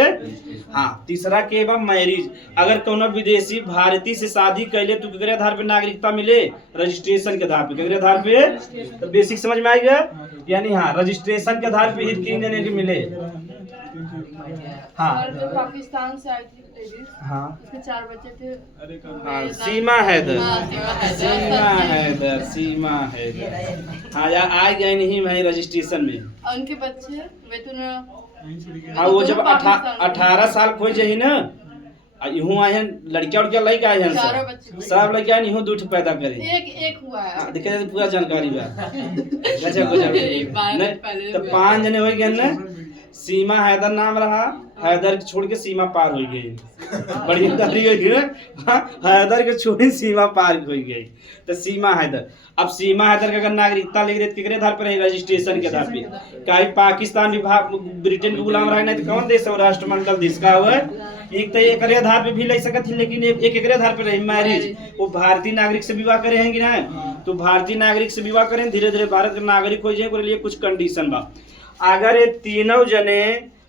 हाँ, तीसरा के बा मैरिज। अगर कोनो विदेशी भारतीय से शादी कैले तो के आधार पे नागरिकता मिले, रजिस्ट्रेशन के आधार पे, के आधार पे। तो बेसिक समझ में आएगा, यानी हाँ रजिस्ट्रेशन के आधार पे ही 3 जने के मिले। हाँ और जो पाकिस्तान से आई थी लेडीज, हाँ उसके 4 बच्चे थे। अरे हाँ, सीमा हैदर। हाँ, सीमा हैदर हाँ यार आ गए नहीं भाई रजिस्ट्रेशन में। और उनके बच्चे वे तो हाँ वो जब 18 साल खोज जाही ना, यूं आए हैं लड़किया उड़किया लड़के आए हैं चारों बच्चे। सब लड़किया यूं दूठ पैदा करे। एक हुआ है। देखे तो पूरा जानकारी बा। गजब एक बार नहीं, पहले तो 5 जने हो गए ना। सीमा हैदर नाम रहा, हैदर के छोड़ के सीमा पार हो गई। बढ़िया तारी गई ना, हाँ, हैदर के छोड़ सीमा पार हो गई। तो सीमा हैदर, अब सीमा हैदर का अगर नागरिकता लेके के आधार पर है, रजिस्ट्रेशन के आधार पे। कहीं पाकिस्तान भी ब्रिटेन के गुलाम रहे नहीं तो कौन देश है राष्ट्रमंडल देश का हुआ। एक तो एक आधार पे भी ले सकत थी, लेकिन एक आधार पे रही मैरिज। वो भारतीय नागरिक से विवाह करे हैं कि ना, तो भारतीय नागरिक से विवाह करें, धीरे धीरे भारत के नागरिक हो जाए, लिए कुछ कंडीशन बा। अगर ये तीनों जने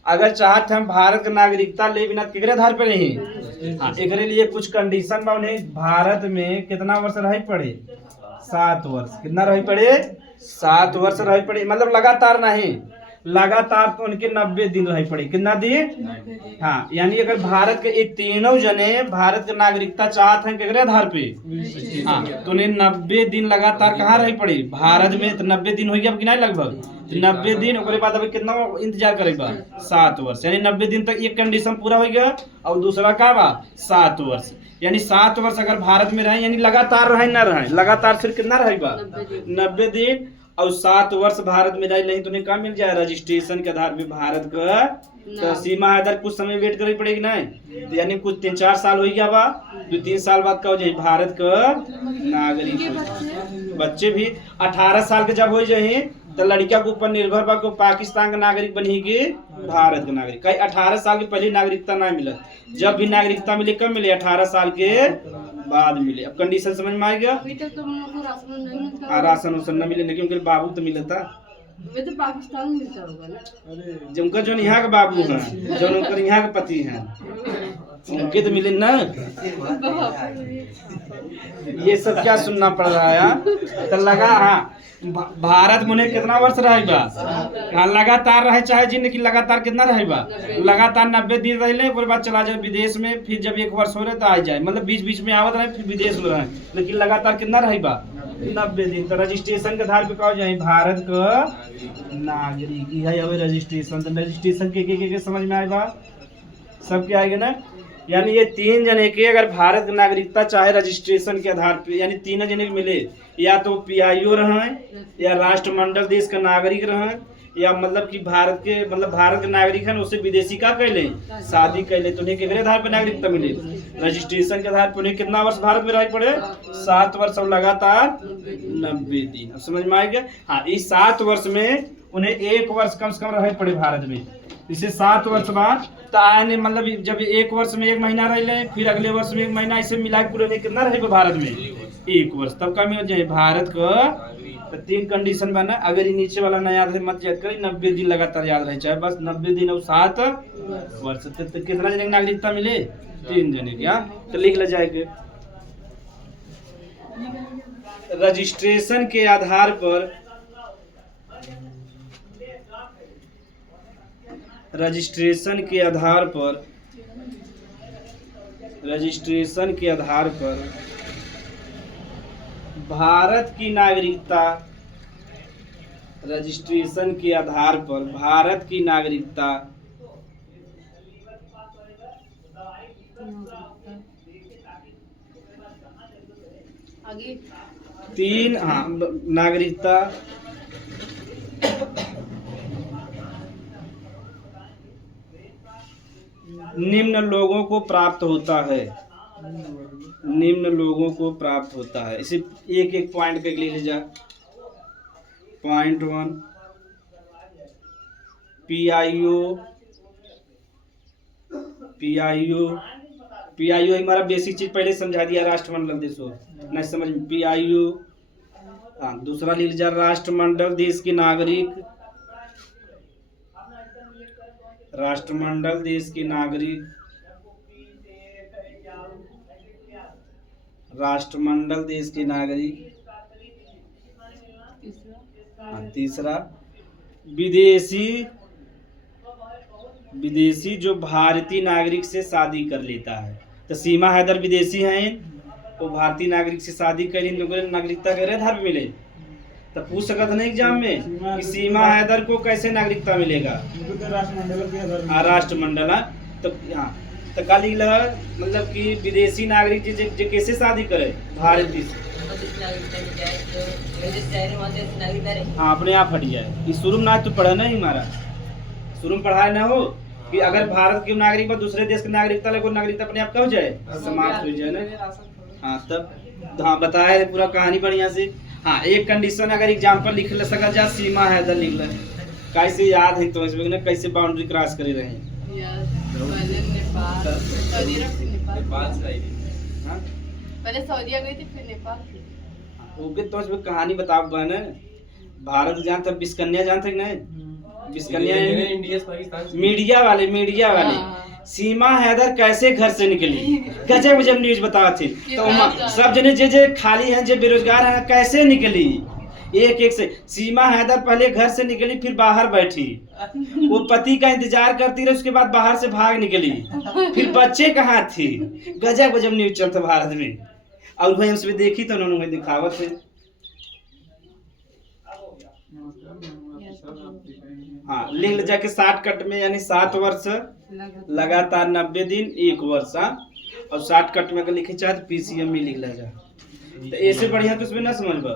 अगर चाहत हम भारत का नागरिकता ले बिना केकरे आधार पे नहीं, हाँ एकरे लिए कुछ कंडीशन बा। उन्हें भारत में कितना वर्ष रह पड़े, 7 वर्ष। कितना रह पड़े, 7 वर्ष रह पड़े, मतलब लगातार नहीं, लगातार तो उनके 90 दिन रह पड़े। कितना दिन, हाँ, यानी अगर भारत के ये तीनों जने भारत की नागरिकता चाहते हैं केकरे आधार पे, हाँ, तो उन्हें 90 दिन लगातार कहाँ रह पड़े, भारत में। तो 90 दिन हो गया कि नहीं, लगभग 90 दिन। उसके बाद अभी कितना इंतजार करेगा, 7 वर्ष। यानी 90 दिन तक एक कंडीशन पूरा हो गया, और दूसरा क्या बा, 7 वर्ष। यानी 7 वर्ष अगर भारत में रहे, यानी लगातार रहे ना रहे, लगातार फिर कितना रहेगा, 90 दिन। और 7 वर्ष भारत में रह नहीं तो उन्हें क्या मिल जाए, रजिस्ट्रेशन के आधार पे भारत का। तो सीमा आधार कुछ समय वेट करनी पड़ेगी नहीं, तो यानी कुछ 3-4 साल हो गया बा, 2-3 साल बाद क्या हो जाए, भारत का नागरिक। बच्चे भी 18 साल के जब हो जाए तो लड़किया के ऊपर निर्भर बा को पाकिस्तान का नागरिक बनेगी, भारत का नागरिक। कहीं 18 साल के पहले नागरिकता ना मिले, जब भी नागरिकता मिले कब मिले, 18 साल के बाद मिले। अब कंडीशन समझ में आ गया। अभी तक तो हम लोग को राशन नहीं मिलता। हाँ, राशन उसन न मिले, लेकिन उनके बाबू तो मिले था। वे तो पाकिस्तान में मिलता होगा ना। जो उनका जो यहाँ के बाबू हैं, जो उनका यहाँ के पति हैं, उनके तो मिले ना। ये सब क्या सुनना पड़ रहा है। तो लगा हाँ भारत में उन्हें कितना वर्ष रहेगा, हाँ लगातार रहे, चाहे जिंदगी लगातार कितना रहेगा, लगातार 90 दिन रह ले, उसके बाद चला जाए विदेश में। फिर जब 1 वर्ष हो रहे तो आ जाए, मतलब बीच बीच में आवत रहे, फिर विदेश में रहे, लेकिन लगातार कितना रहेगा, 90 दिन। तो रजिस्ट्रेशन के आधार पे कहा जाए भारत का नागरिक है। अब रजिस्ट्रेशन, तो रजिस्ट्रेशन के समझ में आएगा, सबके आएगा ना। यानी ये 3 जने के अगर भारत की नागरिकता चाहे रजिस्ट्रेशन के आधार पे, यानी 3 जने के मिले, या तो पीआईओ रहे, या राष्ट्रमंडल देश का नागरिक रहे, या मतलब कि भारत के मतलब भारत के नागरिक है उससे विदेशी का कैले शादी कैले, तो उन्हें के आधार पर नागरिकता मिले। रजिस्ट्रेशन के आधार पर उन्हें कितना वर्ष भारत में रह पड़े, 7 वर्ष और लगातार 90 दिन। समझ में आ गया। हाँ, इस 7 वर्ष में उन्हें 1 वर्ष कम से कम रह पड़े भारत में। इसे 7 वर्ष बाद तो आने मतलब जब 1 वर्ष में 1 महीना रह ले, फिर अगले वर्ष में 1 महीना, ऐसे मिला के पूरे कितना रहेगा भारत में, 1 वर्ष। तब कम हो जाए भारत का। तो 3 कंडीशन बना, अगर ये नीचे वाला ना याद है मत याद करें, 90 दिन लगातार याद रहे, चाहे बस 90 दिन और 7 वर्ष। तो कितना जने की नागरिकता मिले, 3 जने की। तो लिख ले जाएगा, रजिस्ट्रेशन के आधार पर, रजिस्ट्रेशन के आधार पर, रजिस्ट्रेशन के आधार पर भारत की नागरिकता, रजिस्ट्रेशन के आधार पर भारत की नागरिकता आगे 3 हाँ नागरिकता निम्न लोगों को प्राप्त होता है। निम्न लोगों को प्राप्त होता है। इसे एक एक पॉइंट पे लिख लीजिए। पॉइंट 1 पीआईओ हमारा बेसिक चीज पहले समझा दिया, राष्ट्रमंडल देशों नहीं समझ में। पीआईओ, हाँ दूसरा लिख लीजिए राष्ट्रमंडल देश के नागरिक। राष्ट्रमंडल देश के नागरिक। राष्ट्रमंडल देश के नागरिक। तीसरा विदेशी जो भारतीय नागरिक से शादी कर लेता है। तो सीमा हैदर विदेशी हैं, वो भारतीय नागरिक से शादी करी, नागरिकता के आधार पे मिले। तो पूछ सकत नहीं एग्जाम में कि सीमा हैदर को कैसे नागरिकता मिलेगा। राष्ट्रमंडल तो हाँ तो का लिखल मतलब कि विदेशी नागरिक जो कैसे शादी करे भारतीय से। हाँ अपने आप हट जाए। इस शुरू में ना तो पढ़ा नहीं हमारा, शुरू में पढ़ाया ना हो कि अगर भारत के नागरिक पर दूसरे देश की नागरिकता ले, नागरिकता अपने आप का हो जाए, समाप्त हो जाए ना। हाँ तब हाँ बताया पूरा कहानी बढ़िया से। हाँ एक कंडीशन अगर एग्जाम्पल लिख ले सका जा, सीमा हैदर लिख ले कैसे याद है तो इसमें ना कैसे बाउंड्री क्रॉस करे रहे हैं। पहले सऊदीया गई थी फिर नेपाल। ओके तो इसमें कहानी बता बने। भारत जान तब बिस्कन्या जानते नहीं, बिस्कन्या मीडिया वाले सीमा हैदर कैसे घर से निकली, गजब गजब न्यूज बता थे। तो सब जने जे खाली हैं, जे बेरोजगार हैं, कैसे निकली एक एक से। सीमा हैदर पहले घर से निकली, फिर बाहर बैठी, वो पति का इंतजार करती रही, उसके बाद बाहर से भाग निकली, फिर बच्चे कहाँ थे। गजब गजब न्यूज चलता भारत में। और भाई हमसे देखी तो उन्होंने दिखावत है। हाँ लिंग जाके 60 कट में यानी 7 वर्ष लगातार 90 दिन 1 वर्ष। और 60 कट में अगर लिखे चाहे तो पीसीएम में लिख ला जाए। तो ऐसे बढ़िया तो उसमें ना समझ बा।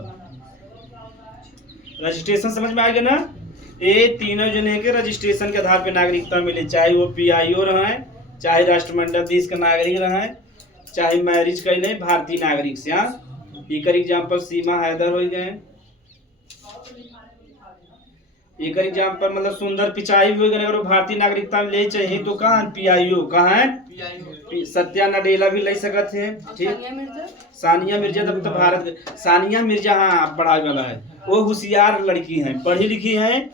रजिस्ट्रेशन समझ में आएगा ना। ये तीनों जने के रजिस्ट्रेशन के आधार पे नागरिकता मिले, चाहे वो पीआईओ रहे, चाहे राष्ट्रमंडल देश का नागरिक रहे, चाहे मैरिज कैले भारतीय नागरिक से। हाँ एक एग्जाम्पल सीमा हैदर हो गए। एक एग्जाम्पल मतलब सुंदर पिचाई भी हो गए। अगर भारतीय नागरिकता ले चाहिए तो कहाँ पीआईओ कहाँ है। सत्या नडेला भी ले सकते हैं। ठीक सानिया मिर्जा तब तो भारत सानिया मिर्जा हाँ पढ़ाई वाला है, वो होशियार लड़की हैं, पढ़ी लिखी हैं।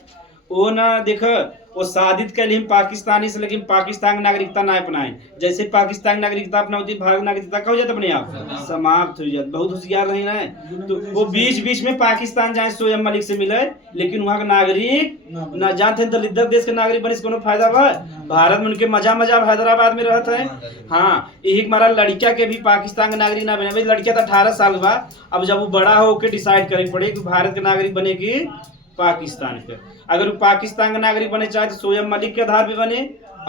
वो ना देखो वो शादित कर ली पाकिस्तानी से, लेकिन पाकिस्तान की नागरिकता ना अपनाए। जैसे पाकिस्तान की नागरिकता अपना होती, भारत नागरिकता का हो जाता अपने आप समाप्त हो जाता। बहुत होशियार नहीं ना है। तो वो बीच बीच में पाकिस्तान जाए सोएब मलिक से मिले, लेकिन वहाँ का नागरिक न जानते दलित देश के नागरिक बने से कोनो फायदा बा। भारत में उनके मजा हैदराबाद में रहता है। हाँ यही हमारा लड़किया के भी पाकिस्तान के नागरिक ना बने। लड़किया तो 18 साल बा, अब जब वो बड़ा हो के डिसाइड करे पड़े कि भारत के नागरिक बनेगी पाकिस्तान के। अगर वो पाकिस्तान का नागरिक बने चाहे तो सोएब मलिक के आधार पे बने,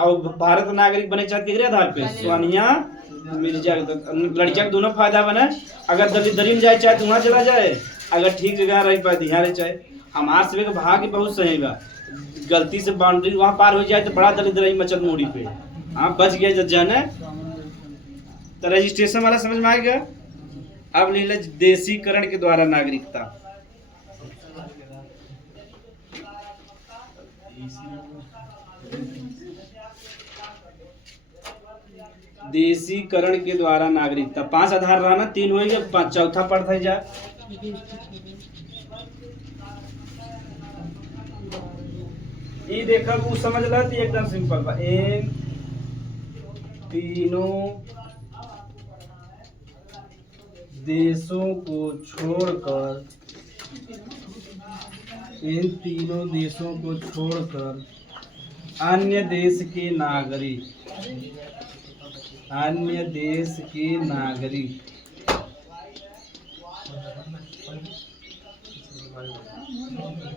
और भारत का नागरिक बने चाहे किसके आधार पे सानिया मिर्जा। लड़किया को दोनों फायदा बने। अगर दलित जाए चाहे तो वहाँ चला जाए, अगर ठीक जगह रही पाए यहाँ रह चाहे। हमारे से भाग्य बहुत सही बा, गलती से बाउंड्री वहाँ पार हो जाए तो बड़ा दलित रही मचल मोड़ी पे। हाँ बच गए जब जाने। तो रजिस्ट्रेशन वाला समझ में आ गया। अब ले देशीकरण के द्वारा नागरिकता। देशीकरण के द्वारा नागरिकता 5 आधार रहना, 3 हो गया, 5 चौथा पढ़ता जा। ये देखा वो समझ ला तो एकदम सिंपल बा। इन तीनों देशों को छोड़कर, इन तीनों देशों को छोड़कर अन्य देश के नागरिक, अन्य देश के नागरिक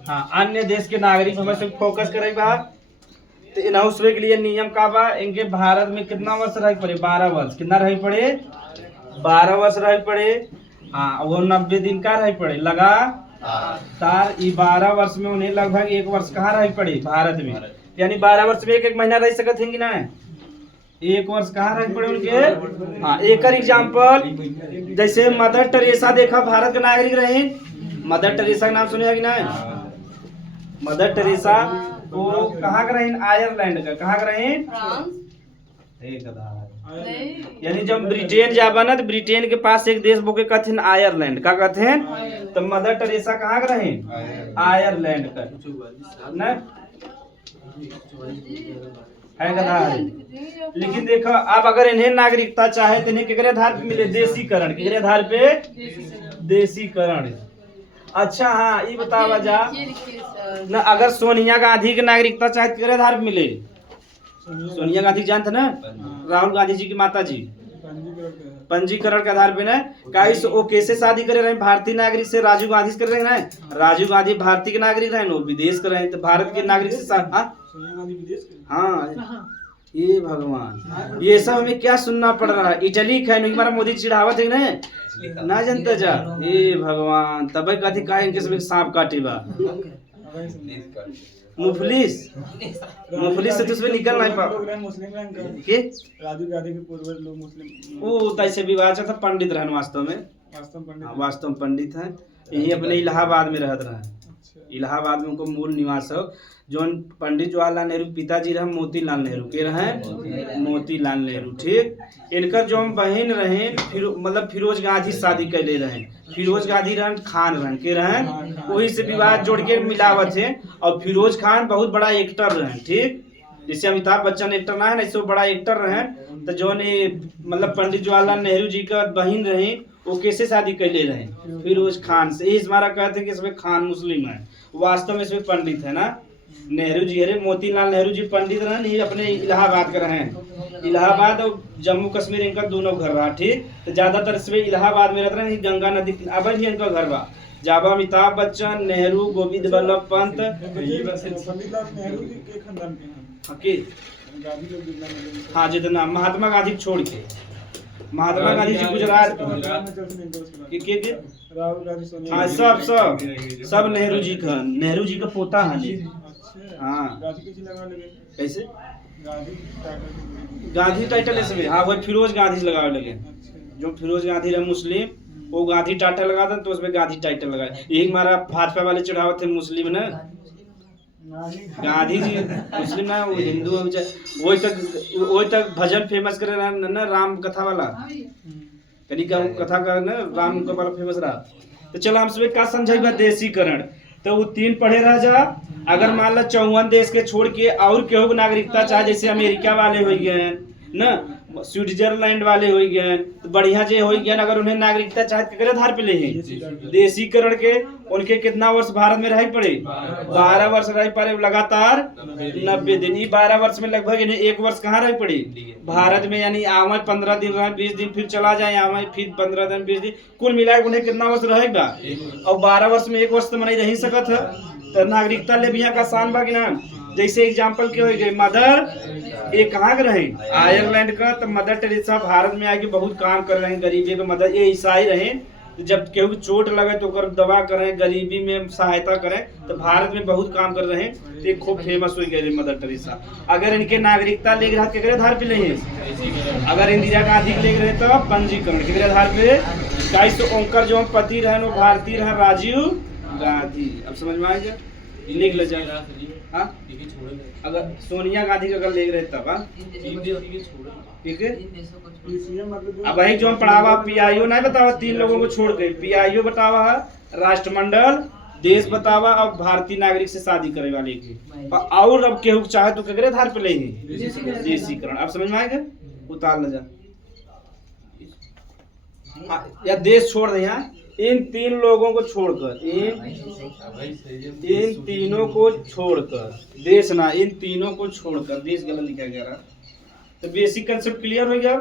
हाँ अन्य देश के नागरिक हमें से फोकस करेगा। तो इन हाउसवे के लिए नियम का बा, इनके भारत में कितना वर्ष रह पड़े 12 वर्ष। कितना रह पड़े 12 वर्ष रह पड़े। हाँ वो 90 दिन का रह पड़े लगातार। 12 वर्ष में उन्हें लगभग 1 वर्ष कहाँ रह पड़े भारत में, यानी 12 वर्ष में 1 महीना रह सकते हैं कि ना। 1 वर्ष कहाँ रह पड़े उनके। हाँ, एक एग्जाम्पल जैसे मदर टेरेसा देखा भारत के नागरिक रहे। मदर टेरेसा का नाम सुने कि नहीं। मदर टेरेसा वो कहाँ का रहे, आयरलैंड का। कहाँ का रहे, फ्रांस नहीं यानी जब ब्रिटेन जाबा ना तो ब्रिटेन के पास एक देश बोके कहते हैं आयरलैंड का कहते हैं। तो मदर टेरेसा कहाँ का रहे, आयरलैंड का ना है कथा है। लेकिन देखो अब अगर इन्हें नागरिकता चाहे तो इन्हें किसके आधार पे मिले, देशीकरण। किसके आधार पे, देशीकरण। अच्छा हाँ ये बतावा जा ये लिखिए सर। ना, अगर सोनिया गांधी की नागरिकता चाहे तो किसके आधार पे मिले। सोनिया गांधी जानते ना, राहुल गांधी जी की माता जी, पंजीकरण के आधार पे ना। काइस वो कैसे शादी करे रहे, भारतीय नागरिक से राजीव गांधी से कर रहे हैं ना। राजीव गांधी भारतीय के नागरिक रहे, वो विदेश कर रहे हैं, तो भारत के नागरिक से हाँ। ये भगवान, ये सब हमें क्या सुनना पड़ रहा है। इटली का हमारा मोदी चिढ़ावत है ना जनता जा। ये भगवान तब कथी का इनके सब सांप काटे बा। मुफलिस मुफलिस से तो उसमें निकल नहीं पा के। राजीव गांधी के पूर्वज लोग मुस्लिम वो तैसे विवाद था, पंडित रहन वास्तव में, पंडित। वास्तव में पंडित है। यही अपने इलाहाबाद में रहत रहे। इलाहाबाद में उनको मूल निवास हो। जो पंडित जवाहरलाल नेहरू पिताजी रहे मोतीलाल नेहरू के रहे, मोतीलाल नेहरू। ठीक, इनकर जो बहन रहे मतलब फिरोज गांधी शादी कैले रहे। फिरोज गांधी रहन खान रहन के रहन, वही से विवाद जोड़ के मिलावत है। और फिरोज खान बहुत बड़ा एक्टर रहे। ठीक, जैसे अमिताभ बच्चन एक्टर ना है ना, इससे बड़ा एक्टर रहे। तो जो मतलब पंडित जवाहरलाल नेहरू जी का बहन रहे, वो कैसे शादी कैले रहे, फिरोज खान से। इस बार कहते हैं कि इसमें खान मुस्लिम है, वास्तव में इसमें पंडित है ना नेहरू जी। अरे मोतीलाल नेहरू जी पंडित रहे नहीं, अपने इलाहाबाद का रहे। इलाहाबाद और जम्मू कश्मीर इनका दोनों घर रहा। ठीक, तो ज्यादातर इसमें इलाहाबाद में रहते रहे, गंगा नदी अब ही इनका घर बा। जब अमिताभ बच्चन, नेहरू, गोविंद बल्लभ पंत, हाँ जितना महात्मा गांधी छोड़ के, महात्मा गांधी जी गुजरात के हाँ सब नेहरू जी का, नेहरू जी का पोता है। हाँ कैसे गांधी टाइटल इसमें, हाँ वही फिरोज गांधी से लगावे लगे। जो फिरोज गांधी रहे मुस्लिम, वो गांधी टाइटल लगा था तो उसमें गांधी टाइटल लगा। यही हमारा भाजपा वाले चढ़ावत थे मुस्लिम ना, गांधी जी मुस्लिम ना, वो हिंदू। वही तक भजन फेमस करे ना राम कथा वाला, कनी का कथा का ना राम का वाला फेमस रहा। तो चलो हम सब क्या समझाई देशीकरण। तो वो 3 पढ़े रह जा। अगर मान लो 54 देश के छोड़ के और केहू नागरिकता चाहे, जैसे अमेरिका वाले हो गए ना, स्विट्जरलैंड वाले हो गए, तो बढ़िया जे हो गए। अगर उन्हें नागरिकता चाहे किस आधार पे ले, देशीकरण के। उनके कितना वर्ष भारत में रह पड़े, 12 वर्ष रह पड़े लगातार 90 दिन। 12 वर्ष में लगभग इन्हें 1 वर्ष कहाँ रह पड़े, भारत में। यानी आवे 15 दिन रहे, 20 दिन फिर चला जाए, आवे फिर 15 दिन 20 दिन, कुल मिला उन्हें कितना वर्ष रहेगा। और 12 वर्ष में 1 वर्ष तो मनाई रह सकत है। तो नागरिकता ले भी यहाँ का आसान बा कि ना। जैसे एग्जाम्पल के हो गए मदर, ये कहाँ के रहे, आयरलैंड का। तो मदर टेरेसा भारत में आके बहुत काम कर रहे हैं गरीबी पे। मदर ये ईसाई रहे, तो जब केहू चोट लगे तो दवा करें, गरीबी में सहायता करें। तो भारत में बहुत काम कर रहे हैं, तो खूब फेमस हो गए मदर टेरेसा। अगर इनके नागरिकता ले रहा के आधार पे ले, अगर इंदिरा गांधी ले रहे तो पंजीकरण के आधार पे। काइस उनकर जो पति रहे वो भारतीय रहे, राजीव गांधी। अब समझ में आ गया, लिख ले जाए। हाँ, अगर सोनिया गांधी का अगर ले रहे तब ठीक है। अब वही जो हम पढ़ावा पीआईओ नहीं बतावा, 3 लोगों को छोड़ के पीआईओ बतावा है, राष्ट्रमंडल, देश बतावा और भारतीय नागरिक से शादी करे वाले की। और अब केहू चाहे तो केकरे आधार पे ले, देशीकरण। अब समझ में आएगा, उतार ले जा। या देश छोड़ दे, यहाँ इन 3 लोगों को छोड़कर, इन तीनों को छोड़कर, देश ना, इन तीनों को छोड़कर, देश गलत लिखा गया रहा। तो बेसिक कंसेप्ट क्लियर हो गया।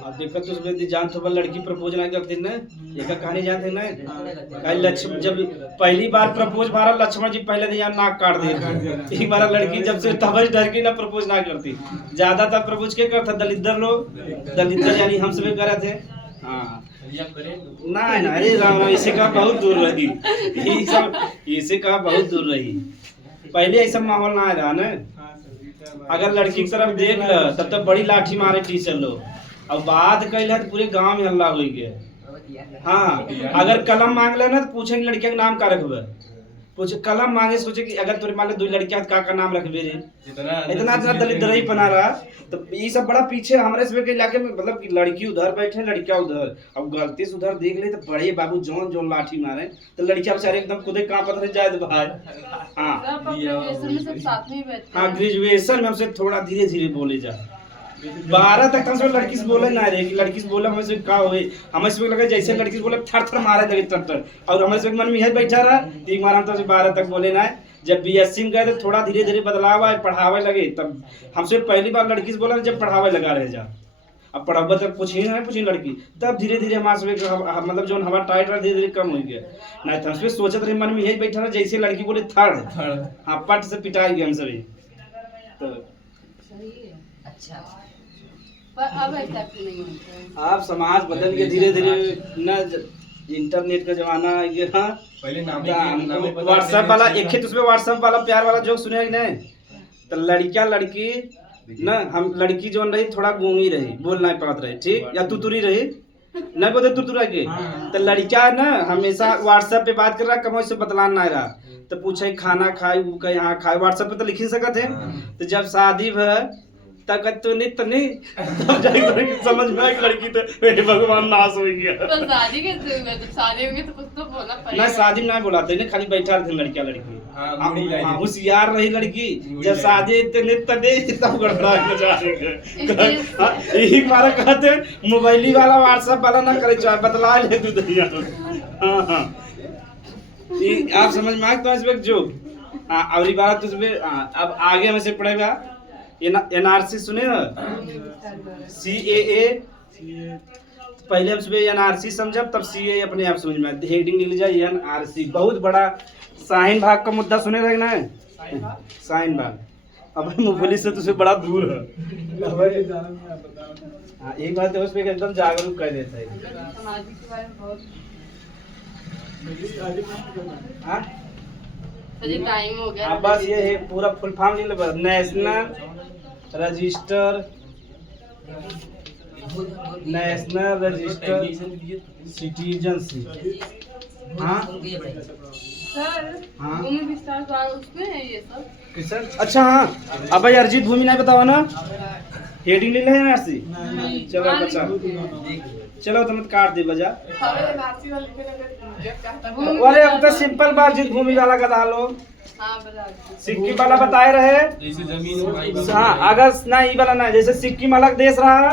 अब देखो तो उसमें जान तो लड़की प्रपोज नहीं करती ना, ये का कहानी जानते ना। कहीं लक्ष्मण जब पहली बार प्रपोज मारा, लक्ष्मण जी पहले दिन यहाँ नाक काट दिए। एक बार लड़की जब से तब डर की ना प्रपोज ना करती। ज्यादातर प्रपोज क्या करता दलिद्र लोग, दलिद्र यानी हम सब करे थे। हाँ ना ना, अरे राम इसे का बहुत दूर रही, ये सब इसे का बहुत दूर रही। पहले ऐसा माहौल ना रहा ना। अगर लड़की की तरफ देख ल तब तक बड़ी लाठी मारे टीचर लोग, अब बात कैल तो पूरे गांव में हल्ला हो गया। हाँ अगर कलम मांग ले ना तो पूछेंगे लड़किया का नाम का रखबे, पूछे कलम मांगे सोचे कि अगर तोरे मान ले 2 लड़कियां का नाम रखबे रे, इतना दलिद्र ही बना रहा। तो ये सब बड़ा पीछे हमारे सब के इलाके में, मतलब कि लड़की उधर बैठे लड़कियां उधर, अब गलती से उधर देख ले तो बड़े बाबू जोन जोन लाठी मारे तो लड़कियां बेचारे एकदम खुदे कांपत रह जाए तो भाई। सब साथ में ही बैठते हैं। हाँ ग्रेजुएशन में हमसे थोड़ा धीरे धीरे बोले जा। 12 तक हमसे लड़की से बोले ना रे, कि लड़की से बोले हमें से का होए, हमें से लगे जैसे लड़की से बोले थर थर मारे लगे तर, और हमें से मन में यही बैठा रहा। एक बार हम तो 12 तक बोले ना। जब बीएससी में गए तो थोड़ा धीरे धीरे बदलाव आए, पढ़ावे लगे। तब हमसे पहली बार लड़की से बोला जब पढ़ावे लगा रह जा, अब पढ़ावे तक पूछी लड़की, तब धीरे धीरे हमारे मतलब जो हवा टाइट रहा धीरे धीरे कम हो गया। नहीं तो हमसे सोचत रहे मन में यही बैठा रहा जैसे लड़की बोले थर्ड, हाँ पट से पिटाई गए हम सभी। तो अच्छा पर अब ऐसा क्यों नहीं होता है? आप समाज बदल के धीरे धीरे न, इंटरनेट का जमाना आ गया। हाँ पहले व्हाट्सएप वाला एक ही, उसमें व्हाट्सएप वाला प्यार वाला जोक सुने कि नहीं? तो लड़कियां लड़की ना, हम लड़की जो रही थोड़ा गूंगी रही, बोल नहीं पात रही, ठीक या तुतुरी रही, नहीं बोलते तुतुरा के। तो लड़कियां ना हमेशा व्हाट्सएप पे बात कर रहा, कम से बतलान ना रहा। तो पूछे खाना खाई वो का यहाँ खाए, व्हाट्सएप पे तो लिख ही सकते हैं। तो जब शादी भर तक तो नहीं तब जाके समझ में आई लड़की तो मेरे भगवान नाश हो गया। तो शादी कैसे हुआ? जब शादी होगी तो कुछ तो बोलना पड़ेगा। ना शादी में नहीं बुलाते ना, खाली बैठा थे लड़कियां लड़की। हाँ होशियार रही लड़की, जब शादी तब गड़बड़ा यही मारा कहते मोबाइली वाला व्हाट्सएप वाला ना करे, चाहे बतला ले तू दैया। हाँ हाँ आप समझ में आ तो इसमें जो हाँ अगली बात उसमें। अब आगे हमें से पड़ेगा एनआरसी सुने ना, CAA। पहले हम सुबह एनआरसी समझब तब CAA अपने आप समझ में। हेडिंग लिख जाए एनआरसी, बहुत बड़ा शाहीन भाग का मुद्दा सुने रहे ना, शाहीन भाग। अब मूंगफली से तुझे बड़ा दूर है। हाँ एक बात है उसमें एकदम जागरूक कर देता है। समाज के बारे में बहुत हाँ तो ये टाइम हो गया। अब बस ये है पूरा फुल फॉर्म लिख लो, नेशनल रजिस्टर सिटीजनशिप। हाँ सर हाँ भूमि विस्तार द्वारा उसमें है ये सब किशन। अच्छा हाँ अब भाई अर्जित भूमि नहीं बताओ ना, हेडिंग ले लेना सी। चलो बच्चा चलो तुम काट दे बजा। अरे अब तो सिंपल बात, अर्जित भूमि वाला का डालो। हाँ बता दो। सिक्किम वाला बताए रहे। जैसे जमीन हाँ अगर ना ये वाला ना, जैसे सिक्किम अलग देश रहा,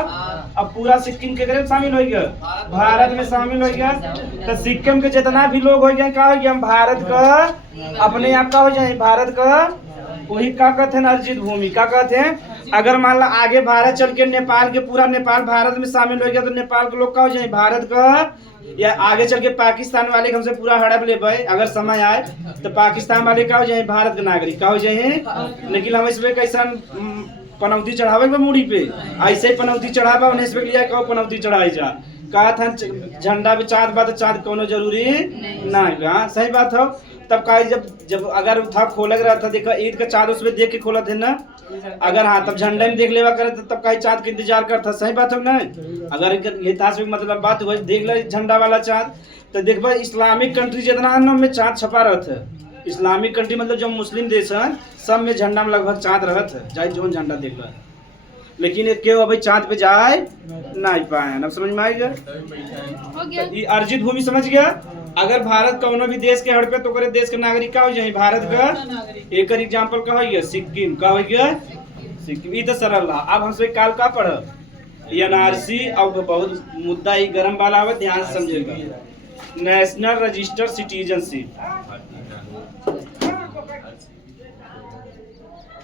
अब पूरा सिक्किम के तरफ शामिल हो गया, भारत में शामिल हो गया। तो सिक्किम के जितना भी लोग हो गए, का हो गया हम भारत का अपने आप का हो जाए, भारत का वही का कहते हैं अर्जित भूमि। का कहते हैं अगर मान ला आगे भारत चल के नेपाल के पूरा नेपाल भारत में शामिल हो गया तो नेपाल के लोग का हो जाए भारत का, या आगे चल के पाकिस्तान वाले हमसे पूरा हड़प ले भाई अगर समय आए तो पाकिस्तान वाले का हो जाए भारत के नागरिक का हो जाए। लेकिन हम इसमें कैसा पनौती चढ़ावे मूड़ी पे, ऐसे पनौती चढ़ावा उन्हें इसमें लिया कहो पनौती चढ़ाई जा। कहा था झंडा भी चाँद बात चाँद कोनो जरूरी नहीं। हाँ सही बात हो। तब कहा जब अगर था खोल रहा था, देखा ईद का चाँद उसमें देख के खोला थे ना, अगर हाँ तब झंडा में देख लेवा करे तब कहीं चाँद का इंतजार करता। सही बात हो ना? अगर ये मतलब बात हुआ देख ले झंडा वाला चाँद, तो देख भाई इस्लामिक कंट्री जितना है ना में चाँद छपा रहता है। इस्लामिक कंट्री मतलब जो मुस्लिम देश है सब में झंडा में लगभग चाँद रहता है, चाहे जो झंडा देख रहा है। लेकिन क्यों अभी चाँद पे जाए नहीं पाए। अब समझ में आएगा ये अर्जित भूमि समझ गया। अगर भारत कौनो भी देश के हड़पे तो करे देश के नागरिक का हो जाए भारत का। एक एग्जांपल का हो गया सिक्किम का हो गया सिक्किम। ई तो सरल रहा। अब हमसे काल का पढ़ एनआरसी। अब बहुत मुद्दा ही गर्म वाला है, ध्यान से समझेगा। National register citizenship.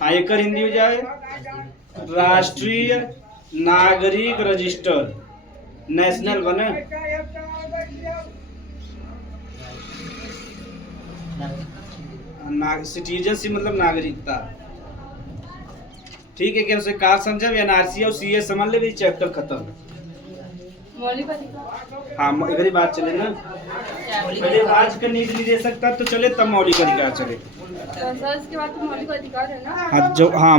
हाँ एक हिंदी हो जाए राष्ट्रीय नागरिक रजिस्टर नेशनल बने सिटीजनशिप मतलब नागरिकता। ठीक है क्या उसे का समझब एनआरसी और सीए समझ ले भी चैप्टर खत्म। मौलिक अधिकार हाँ इधर ही बात चले ना, पहले आज का नहीं दे सकता तो चले तब मौलिक अधिकार चले। सर, इसके बाद तो मौलिक अधिकार है ना। हाँ जो हाँ